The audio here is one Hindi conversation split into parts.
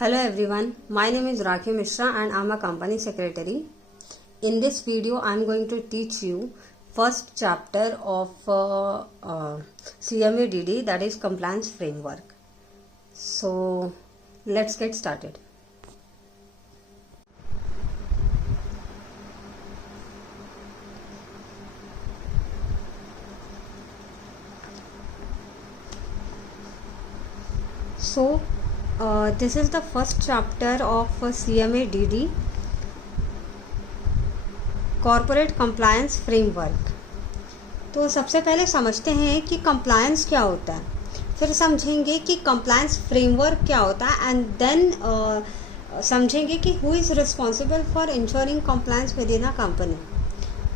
Hello everyone, my name is Rakhi Mishra and I am a company secretary. In this video, I am going to teach you first chapter of CMA-DD, that is compliance framework. So let's get started. So this is the first chapter of CMA-DD, corporate compliance framework. तो सबसे पहले समझते हैं कि कंप्लायंस क्या होता है, फिर समझेंगे कि कंप्लायंस फ्रेमवर्क क्या होता है, एंड देन समझेंगे कि who is responsible for ensuring compliance with in a company.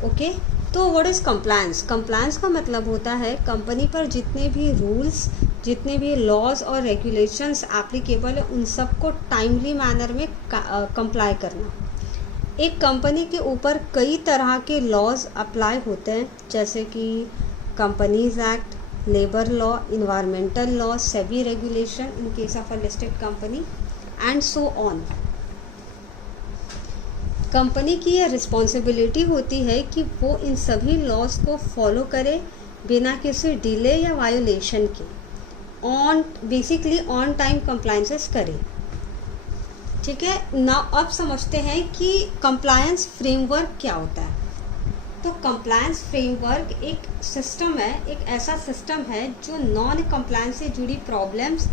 Okay, तो व्हाट इज़ कंप्लायंस? कंप्लायंस का मतलब होता है कंपनी पर जितने भी रूल्स, जितने भी लॉज और रेगुलेशंस एप्लीकेबल है उन सबको टाइमली मैनर में कंप्लाई करना। एक कंपनी के ऊपर कई तरह के लॉज अप्लाई होते हैं, जैसे कि companies act, labour law, environmental law, SEBI regulation in case of a listed company and so on. Company की यह रिस्पॉन्सिबिलिटी होती है कि वो इन सभी लॉज को फॉलो करे बिना किसी डिले या वायोलेशन के, बेसिकली ऑन टाइम कंप्लायंसेस करे। ठीक है ना, अब समझते हैं कि कंप्लायंस फ्रेमवर्क क्या होता है। तो कंप्लायंस फ्रेमवर्क एक सिस्टम है, एक ऐसा सिस्टम है जो नॉन कंप्लायंस से जुड़ी प्रॉब्लम्स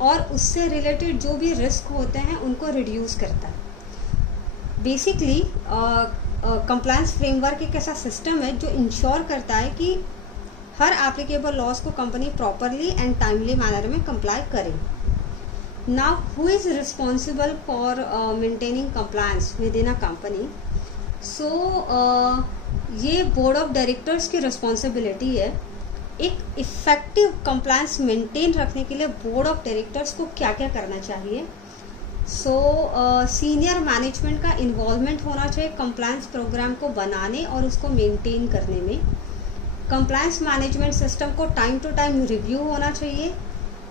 और उससे रिलेटेड जो भी रिस्क होते हैं उनको रिड्यूस करता है। बेसिकली कंप्लायंस फ्रेमवर्क एक ऐसा सिस्टम है जो इंश्योर करता है कि हर एप्लीकेबल लॉज को company properly and timely manner में कंप्लाई करे। Now, who is responsible for maintaining compliance within a company? So, ये बोर्ड ऑफ डायरेक्टर्स की रिस्पॉन्सिबिलिटी है। एक इफेक्टिव कंप्लायंस मेंटेन रखने के लिए बोर्ड ऑफ डायरेक्टर्स को क्या क्या करना चाहिए? सीनियर मैनेजमेंट का इन्वॉल्वमेंट होना चाहिए कंप्लायंस प्रोग्राम को बनाने और उसको मेंटेन करने में। कंप्लायंस मैनेजमेंट सिस्टम को टाइम टू टाइम रिव्यू होना चाहिए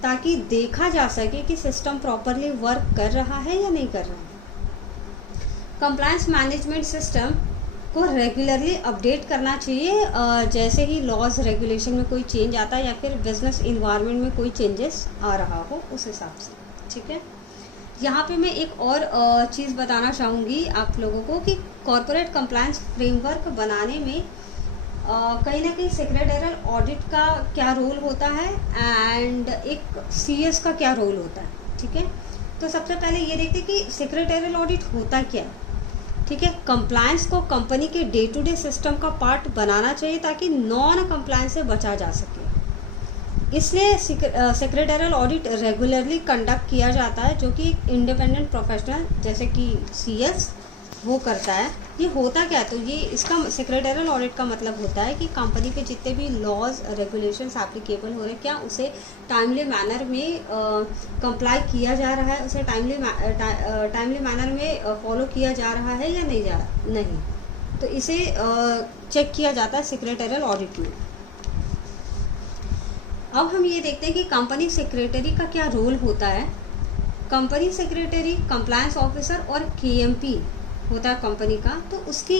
ताकि देखा जा सके कि सिस्टम प्रॉपरली वर्क कर रहा है या नहीं कर रहा है। कंप्लायंस मैनेजमेंट सिस्टम को रेगुलरली अपडेट करना चाहिए, जैसे ही लॉज रेगुलेशन में कोई चेंज आता है या फिर बिजनेस इन्वायरमेंट में कोई चेंजेस आ रहा हो उस हिसाब से। ठीक है, यहाँ पे मैं एक और चीज़ बताना चाहूँगी आप लोगों को कि कॉर्पोरेट कंप्लायंस फ्रेमवर्क बनाने में कहीं ना कहीं सेक्रेटरियल ऑडिट का क्या रोल होता है एंड एक सीएस का क्या रोल होता है। ठीक है, तो सबसे पहले ये देखते हैं कि सेक्रेटरियल ऑडिट होता क्या है। ठीक है, कंप्लायंस को कंपनी के डे टू डे सिस्टम का पार्ट बनाना चाहिए ताकि नॉन कंप्लायंस से बचा जा सके। इसलिए सेक्रेटरियल ऑडिट रेगुलरली कंडक्ट किया जाता है, जो कि एक इंडिपेंडेंट प्रोफेशनल जैसे कि सीएस वो करता है। ये होता क्या है, तो ये इसका सेक्रेटरियल ऑडिट का मतलब होता है कि कंपनी पे जितने भी लॉज रेगुलेशंस एप्लीकेबल हो रहे हैं क्या उसे टाइमली मैनर में कंप्लाई किया जा रहा है, उसे टाइमली मैनर में फॉलो किया जा रहा है या नहीं। तो इसे चेक किया जाता है सेक्रेटरियल ऑडिट में। अब हम ये देखते हैं कि कंपनी सेक्रेटरी का क्या रोल होता है। कंपनी सेक्रेटरी, कंप्लायंस ऑफिसर और केएमपी होता है कंपनी का, तो उसकी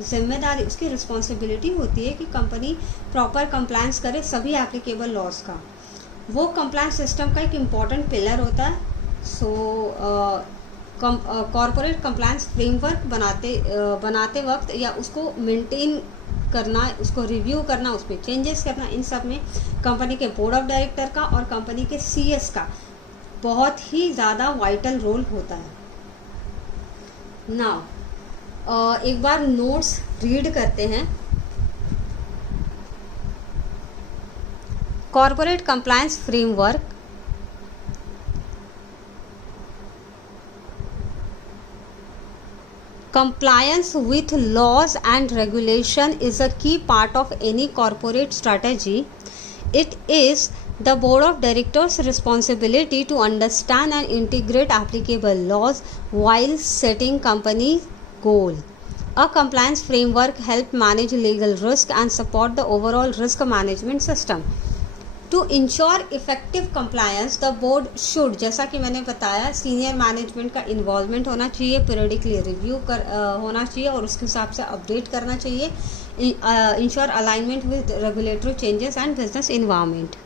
जिम्मेदारी, उसकी रिस्पॉन्सिबिलिटी होती है कि कंपनी प्रॉपर कंप्लायंस करे सभी एप्लीकेबल लॉज का। वो कंप्लायंस सिस्टम का एक इम्पॉर्टेंट पिलर होता है। कॉर्पोरेट कंप्लायंस फ्रेमवर्क बनाते वक्त या उसको मेंटेन करना, उसको रिव्यू करना, उसमें चेंजेस करना, इन सब में कंपनी के बोर्ड ऑफ डायरेक्टर का और कंपनी के सीएस का बहुत ही ज़्यादा वाइटल रोल होता है। नाउ एक बार नोट्स रीड करते हैं। Corporate compliance framework compliance with laws and regulation is a key part of any corporate strategy. It is the board of directors' responsibility to understand and integrate applicable laws while setting company goal. A compliance framework helps manage legal risk and support the overall risk management system. To ensure effective compliance the board should, जैसा कि मैंने बताया, सीनियर मैनेजमेंट का इन्वॉल्वमेंट होना चाहिए, पीरियडिकली रिव्यू होना चाहिए और उसके हिसाब से अपडेट करना चाहिए. Ensure alignment with regulatory changes and business environment.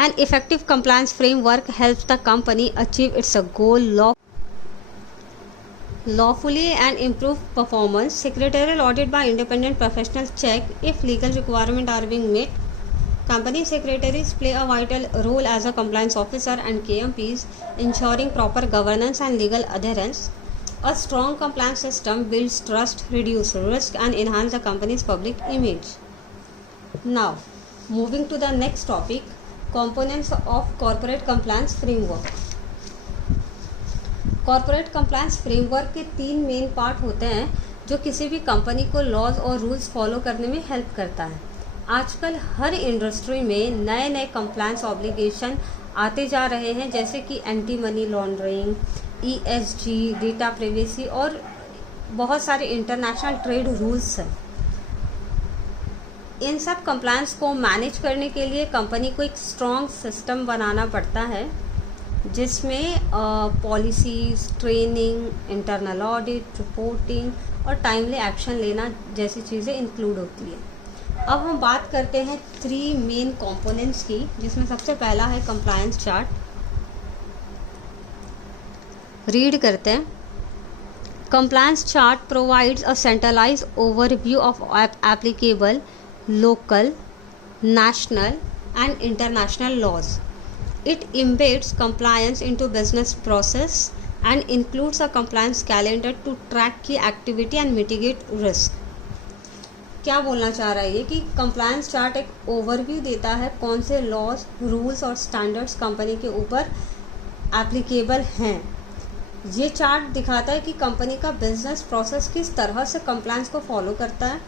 An effective compliance framework helps the company achieve its goal lawfully and improve performance. Secretarial audit by independent professionals check if legal requirements are being met. Company secretaries play a vital role as a compliance officer and KMPs, ensuring proper governance and legal adherence. A strong compliance system builds trust, reduces risk, and enhances the company's public image. Now, moving to the next topic. Components of corporate compliance framework. Corporate compliance framework के 3 मेन पार्ट होते हैं जो किसी भी कंपनी को लॉज और रूल्स फॉलो करने में हेल्प करता है. आजकल हर इंडस्ट्री में नए नए कंप्लायंस ऑब्लिगेशन आते जा रहे हैं, जैसे कि anti money laundering, ESG, data privacy और बहुत सारे इंटरनेशनल ट्रेड रूल्स हैं. इन सब कंप्लायंस को मैनेज करने के लिए कंपनी को एक स्ट्रॉन्ग सिस्टम बनाना पड़ता है, जिसमें policies, training, internal audit, reporting और टाइमली एक्शन लेना जैसी चीज़ें इंक्लूड होती है. अब हम बात करते हैं 3 मेन कंपोनेंट्स की, जिसमें सबसे पहला है कंप्लायंस चार्ट. रीड करते हैं. Compliance chart provides a centralised overview of applicable local, national and international laws. It embeds compliance into business process and includes a compliance calendar to track key activity and mitigate risk. क्या बोलना चाह रहा है ये कि कंप्लायंस चार्ट एक ओवरव्यू देता है कौन से लॉज, रूल्स और स्टैंडर्ड्स कंपनी के ऊपर एप्लीकेबल हैं. ये चार्ट दिखाता है कि कंपनी का बिजनेस प्रोसेस किस तरह से कंप्लायंस को फॉलो करता है.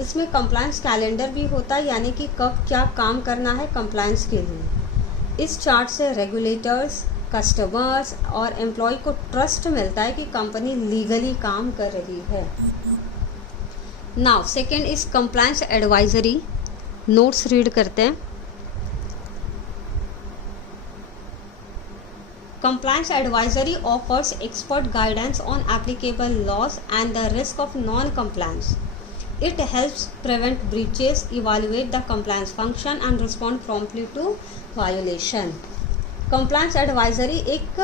इसमें कंप्लायंस कैलेंडर भी होता है, यानी कि कब क्या काम करना है कंप्लायंस के लिए. इस चार्ट से रेगुलेटर्स, कस्टमर्स और एम्प्लॉय को ट्रस्ट मिलता है कि कंपनी लीगली काम कर रही है. Now second is compliance advisory. Notes read करते हैं. Compliance advisory offers expert guidance on applicable laws and the risk of non-compliance. It helps prevent breaches, evaluate the compliance function and respond promptly to violation. Compliance advisory एक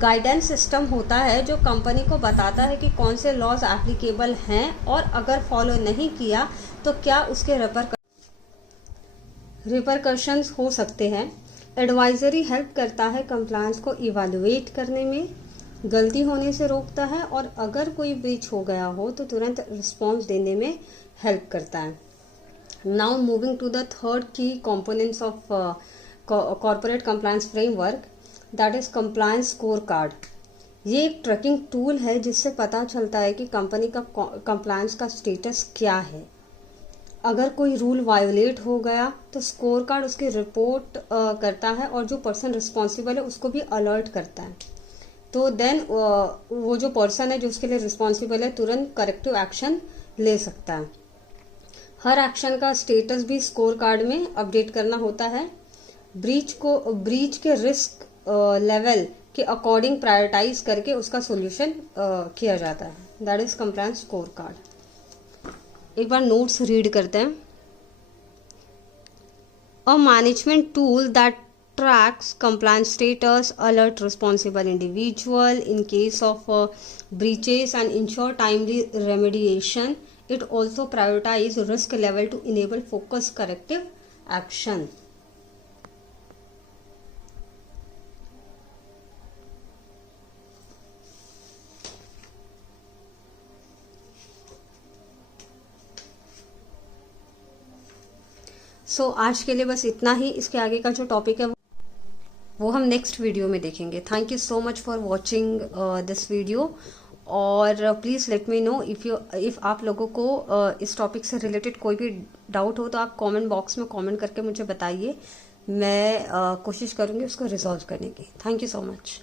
गाइडेंस सिस्टम होता है जो कंपनी को बताता है कि कौन से लॉज एप्लीकेबल हैं और अगर फॉलो नहीं किया तो क्या उसके रिपरकशंस हो सकते हैं. एडवाइजरी हेल्प करता है कंप्लायंस को इवैल्यूएट करने में, गलती होने से रोकता है और अगर कोई ब्रीच हो गया हो तो तुरंत रिस्पॉन्स देने में हेल्प करता है. Now moving to the third की components of corporate compliance framework, that is compliance score card. ये एक ट्रैकिंग टूल है जिससे पता चलता है कि कंपनी का कंप्लायंस का स्टेटस क्या है. अगर कोई रूल वायोलेट हो गया तो स्कोर कार्ड उसकी रिपोर्ट करता है और जो पर्सन रिस्पॉन्सिबल है उसको भी अलर्ट करता है. तो देन वो जो पर्सन है जो उसके लिए रिस्पॉन्सिबल है तुरंत करेक्टिव एक्शन ले सकता है. हर एक्शन का स्टेटस भी स्कोर कार्ड में अपडेट करना होता है. ब्रीच के रिस्क लेवल के अकॉर्डिंग प्रायोरिटाइज करके उसका सोल्यूशन किया जाता है. That is compliance score card. एक बार नोट्स रीड करते हैं. A management tool that tracks compliance status, alert responsible individual in case of breaches and ensure timely remediation. It also prioritizes risk level to enable focused corrective action. सो आज के लिए बस इतना ही. इसके आगे का जो टॉपिक है वो हम नेक्स्ट वीडियो में देखेंगे. Thank you so much for watching this video. और please let me know if आप लोगों को इस टॉपिक से रिलेटेड कोई भी डाउट हो तो आप कमेंट बॉक्स में कमेंट करके मुझे बताइए. मैं कोशिश करूँगी उसको रिजॉल्व करने की. Thank you so much.